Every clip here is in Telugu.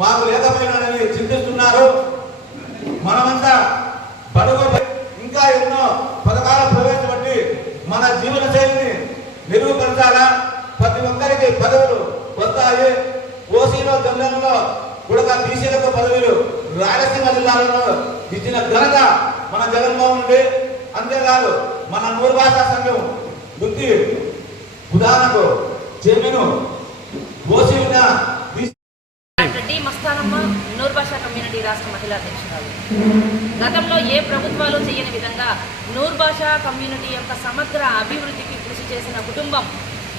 మాకు లేకపోయినాడని చింతిస్తున్నారు. మనమంతా బడుగు ఇంకా ఎన్నో పథకాలు ప్రవేశపెట్టి మన జీవన శైలిని మెరుగుపరచాలా. ప్రతి ఒక్కరికి పదవులు వస్తాయి. ఓసీలో జనరల్లో కూడా బీసీలకు పదవులు రాయలసీమ జిల్లాలలో ఇచ్చిన ఘనత మన జగన్మోహన్ రెడ్డి. అంతేకాదు మన నూరు భాషా సంఘం వృత్తి ఉదాహరణకు చెమెను ఓసీ రెడ్డి మస్తానమ్మ నూరు భాషా కమ్యూనిటీ రాష్ట్ర మహిళా అధ్యక్షురాలు. గతంలో ఏ ప్రభుత్వాలు చేయని విధంగా నూరు భాషా కమ్యూనిటీ యొక్క సమగ్ర అభివృద్ధికి కృషి చేసిన కుటుంబం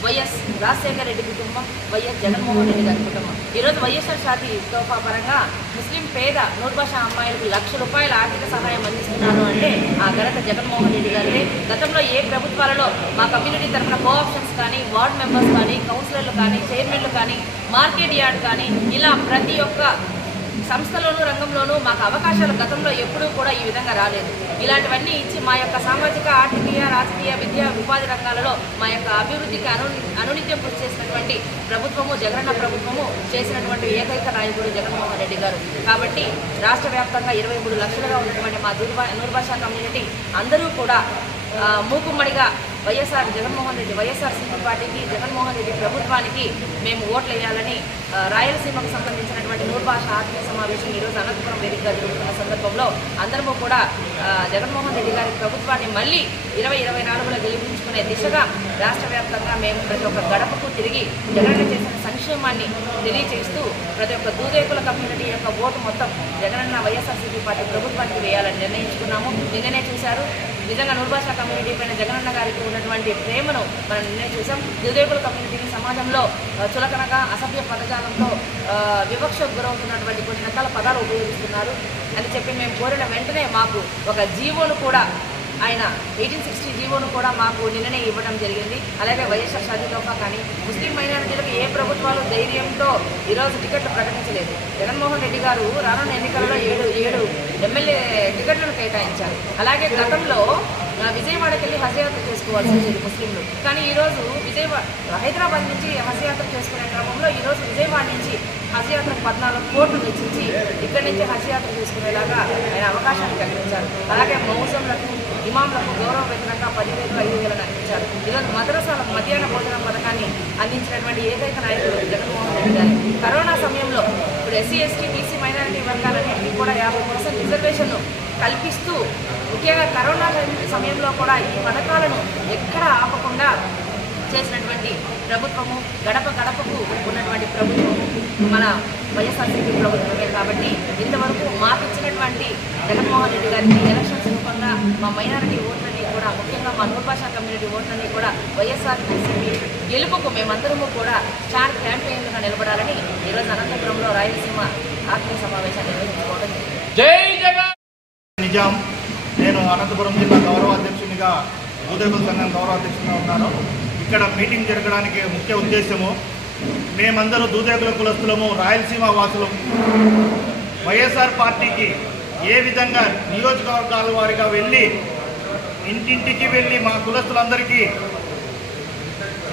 వైఎస్ రాజశేఖర రెడ్డి కుటుంబం, వైఎస్ జగన్మోహన్ రెడ్డి గారి కుటుంబం. ఈరోజు వైఎస్ఆర్ షాదీ తోఫా పరంగా ముస్లిం పేద నూరు భాషా అమ్మాయిలకు ₹1,00,000 ఆర్థిక సహాయం అందిస్తున్నారు అంటే ఆ ఘనత జగన్మోహన్ రెడ్డి గారిదే. గతంలో ఏ ప్రభుత్వాలలో మా కమ్యూనిటీ తరఫున కోఆప్షన్స్ కానీ, వార్డు మెంబర్స్ కానీ, కౌన్సిలర్లు కానీ, చైర్మన్లు కానీ, మార్కెట్ యార్డ్ కానీ ఇలా ప్రతి ఒక్క సంస్థలోనూ రంగంలోనూ మాకు అవకాశాలు గతంలో ఎప్పుడూ కూడా ఈ విధంగా రాలేదు. ఇలాంటివన్నీ ఇచ్చి మా యొక్క సామాజిక, ఆర్థిక, రాజకీయ, విద్యా, ఉపాధి రంగాలలో మా యొక్క అభివృద్ధికి అనునిత్యం కృషి చేసినటువంటి ప్రభుత్వము జగనన్న ప్రభుత్వము చేసినటువంటి ఏకైక నాయకుడు జగన్మోహన్ రెడ్డి గారు. కాబట్టి రాష్ట్ర వ్యాప్తంగా 23 లక్షలుగా ఉన్నటువంటి మా నూరు భాషా కమ్యూనిటీ అందరూ కూడా మూకుమ్మడిగా జగన్మోహన్ రెడ్డి వైఎస్ఆర్సీపీ పార్టీకి, జగన్మోహన్ రెడ్డి ప్రభుత్వానికి మేము ఓట్లు వేయాలని రాయలసీమకు సంబంధించినటువంటి నూరు భాష ఆత్మీయ సమావేశం ఈరోజు అనంతపురం వేదికగా జరుగుతున్న సందర్భంలో అందరము కూడా జగన్మోహన్ రెడ్డి గారి ప్రభుత్వాన్ని మళ్ళీ 2024లో గెలిపించుకునే దిశగా రాష్ట్ర వ్యాప్తంగా మేము ప్రతి ఒక్క గడపకు తిరిగి జగనన్న చేసిన సంక్షేమాన్ని తెలియజేస్తూ ప్రతి ఒక్క దూదేకుల కమ్యూనిటీ యొక్క ఓటు మొత్తం జగనన్న వైఎస్ఆర్సీపీ పార్టీ ప్రభుత్వానికి వేయాలని నిర్ణయించుకున్నాము. నిన్ననే చూశారు, నిజంగా నూరు భాషా కమ్యూనిటీ పైన జగనన్న గారికి ఉన్నటువంటి ప్రేమను మనం నిన్నే చూసాం. దుర్దేకుల కమ్యూనిటీని సమాజంలో చులకనగా అసభ్య పదజాలంతో వివక్షకు గురవుతున్నటువంటి కొన్ని రకాల పదాలు ఉపయోగిస్తున్నారు అని చెప్పి మేము కోరిన వెంటనే మాకు ఒక జీవోను కూడా ఆయన 1860 జీవోను కూడా మాకు నిన్ననే ఇవ్వడం జరిగింది. అలాగే వైఎస్ఆర్ షాదీ తోఫా కానీ ముస్లిం మైనారిటీలకు ఏ ప్రభుత్వాలు ధైర్యంతో ఈరోజు టికెట్లు ప్రకటించలేదు. జగన్మోహన్ రెడ్డి గారు రానున్న ఎన్నికలలో 7 ఎమ్మెల్యే టికెట్లను కేటాయించారు. అలాగే గతంలో విజయవాడకి వెళ్ళి హజ్ యాత్ర చేసుకోవాల్సి వచ్చేది ముస్లింలు. కానీ ఈరోజు హైదరాబాద్ నుంచి హజ్ యాత్ర చేసుకునే క్రమంలో ఈరోజు విజయవాడ నుంచి హజ్ యాత్రకు 14 కోట్లు వెచ్చించి ఇక్కడి నుంచి హజ్ యాత్ర చేసుకునేలాగా ఆయన అవకాశాన్ని కల్పించారు. అలాగే మౌజంలకు, ఇమాంలకు గౌరవవేతనంగా 10,000, 5,000 అందించారు. ఈరోజు మద్రసాలకు మధ్యాహ్న భోజన పథకాన్ని అందించినటువంటి ఏకైక నాయకుడు జగన్మోహన్ రెడ్డి గారు. కరోనా సమయంలో ఇప్పుడు ఎస్సీ, ఎస్టీ, బీసీ మైనారిటీ వర్గాలన్నింటినీ కూడా 50% రిజర్వేషన్ను కల్పిస్తూ ముఖ్యంగా కరోనా సమయంలో కూడా ఈ పథకాలను ఎక్కడ ఆపకుండా చేసినటువంటి ప్రభుత్వము, గడప గడపకు ఉన్నటువంటి ప్రభుత్వము మన వైఎస్ఆర్సీపీ ప్రభుత్వమే. కాబట్టి ఇంతవరకు మాకు ఇచ్చినటువంటి జగన్మోహన్ రెడ్డి గారికి ఎలక్షన్స్ రూపంగా మా మైనారిటీ ఓట్లన్నీ కూడా, ముఖ్యంగా మా నూరు భాషా కమ్యూనిటీ ఓట్లన్నీ కూడా వైఎస్ఆర్సీపీ గెలుపుకు మేమందరము కూడా స్టార్ క్యాంపెయిన్గా నిలబడాలని ఈరోజు అనంతపురంలో రాయలసీమ ఆత్మీయ సమావేశాన్ని నిర్వహించుకోవడం నిజాం. నేను అనంతపురం జిల్లా గౌరవాధ్యక్షునిగా దూదేకుల సంఘం గౌరవాధ్యక్షునిగా ఉన్నాను. ఇక్కడ మీటింగ్ జరగడానికి ముఖ్య ఉద్దేశము, మేమందరూ దూదేకుల కులస్తులము, రాయలసీమ వాసులు వైఎస్ఆర్ పార్టీకి ఏ విధంగా నియోజకవర్గాల వారిగా వెళ్ళి ఇంటింటికి వెళ్ళి మా కులస్తులందరికీ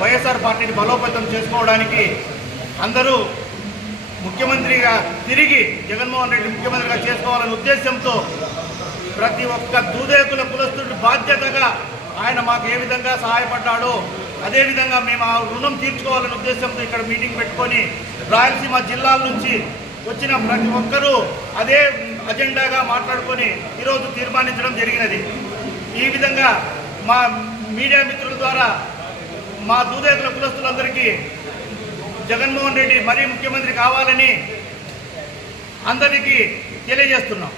వైఎస్ఆర్ పార్టీని బలోపేతం చేసుకోవడానికి అందరూ ముఖ్యమంత్రిగా తిరిగి జగన్మోహన్ రెడ్డి ముఖ్యమంత్రిగా చేసుకోవాలనే ఉద్దేశంతో ప్రతి ఒక్క దూదేకుల కులస్తుడి బాధ్యతగా ఆయన మాకు ఏ విధంగా సహాయపడ్డాడో అదేవిధంగా మేము ఆ రుణం తీర్చుకోవాలనే ఉద్దేశంతో ఇక్కడ మీటింగ్ పెట్టుకొని రాయలసీమ జిల్లాల నుంచి వచ్చిన ప్రతి ఒక్కరూ అదే అజెండాగా మాట్లాడుకొని ఈరోజు తీర్మానించడం జరిగినది. ఈ విధంగా మా మీడియా మిత్రుల ద్వారా మా దూదేకుల కులస్తులందరికీ జగన్మోహన్ రెడ్డి మరీ ముఖ్యమంత్రి కావాలని అందరికీ తెలియజేస్తున్నాం.